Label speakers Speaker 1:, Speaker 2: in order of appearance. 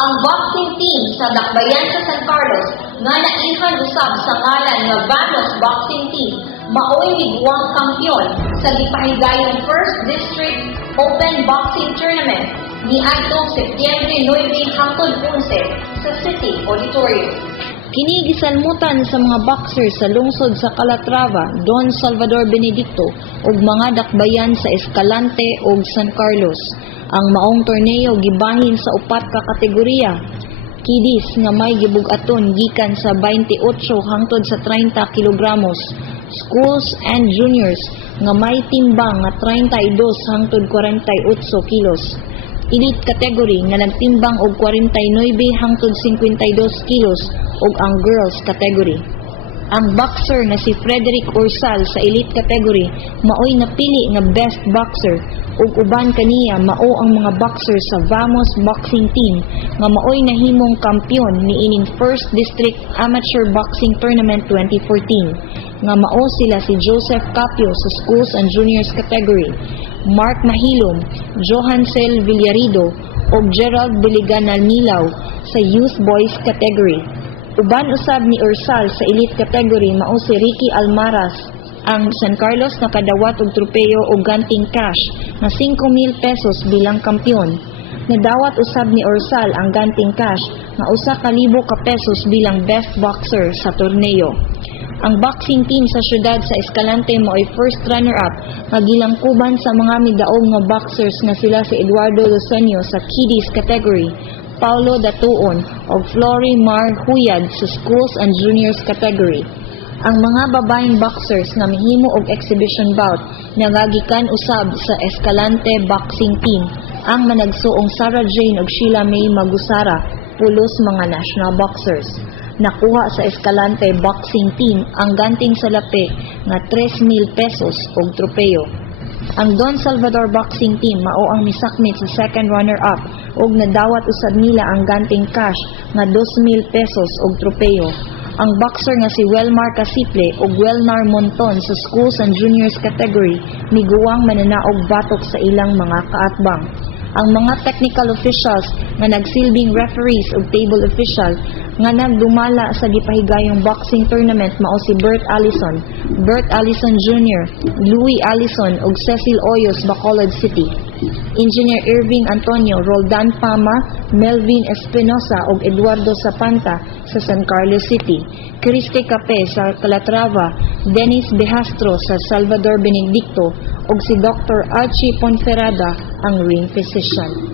Speaker 1: Ang boxing team sa Dakbayan sa San Carlos nga naihan usab sa ngalan nga Vanos Boxing Team maoy miguang kampyon sa gipahigayong First District Open Boxing Tournament ni atong Setyembre 9 hangtod 11 sa City Auditorium.
Speaker 2: Kini gisalmutan sa mga boxer sa lungsod sa Calatrava, Don Salvador Benedicto ug mga dakbayan sa Escalante ug San Carlos. Ang maong torneo gibahin sa upat ka kategorya. Kidis nga may gibugaton gikan sa 28 hangtod sa 30 kilogramos. Schools and juniors nga may timbang nga 32 hangtod 48 kilos elite category nga nagtimbang og 49 hangtod 52 kilos ug ang girls category. Ang boxer na si Frederick Orsal sa elite category maoy napili nga best boxer ug uban kaniya mao ang mga boxer sa Vamos Boxing Team nga maoy nahimong kampyon niining First District Amateur Boxing Tournament 2014 nga mao sila si Joseph Capio sa schools and juniors category, Mark Mahilom, Johansel Villarido ug Gerald Biliganal Nilaw sa youth boys category. Uban usab ni Ursal sa elite category mao si Ricky Almaras ang San Carlos nakadawat og tropeyo og ganting cash na 5,000 pesos bilang kampyon. Nadawat usab ni Ursal ang ganting cash nga usa ka libo ka pesos bilang best boxer sa torneo. Ang boxing team sa syudad sa Escalante mo ay first runner-up nga gilangkuban sa mga midaog nga boxers nga sila si Eduardo Lucenio sa kiddies category, Paulo Datuon o Flory Mar Huyad sa schools and juniors category. Ang mga babaeng boxers nga mihimo og exhibition bout nagagikan usab sa Escalante Boxing Team ang managsuong Sarah Jane ug Sheila May Magusara pulos mga national boxers. Nakuha sa Escalante Boxing Team ang ganting salapi nga 3,000 pesos og tropeyo. Ang Don Salvador Boxing Team mao ang misakmit sa second runner-up ug nadawat usab nila ang ganting cash nga 2,000 pesos og tropeyo. Ang boxer nga si Welmar Casiple ug Welnar Monton sa schools and juniors category miguwang mananaog batok sa ilang mga kaatbang. Ang mga technical officials nga nagsilbing referees ug table official nga nagdumala sa gipahigayong boxing tournament mao si Bert Allison, Bert Allison Jr., Louis Allison ug Cecil Oyos Bacolod City. Engineer Irving Antonio, Roldan Pama, Melvin Espinosa ug Eduardo Zapanta sa San Carlos City. Criste Cape sa Calatrava, Dennis Behastro sa Salvador Benedicto ug si Dr. Archie Ponferrada ang ring physician.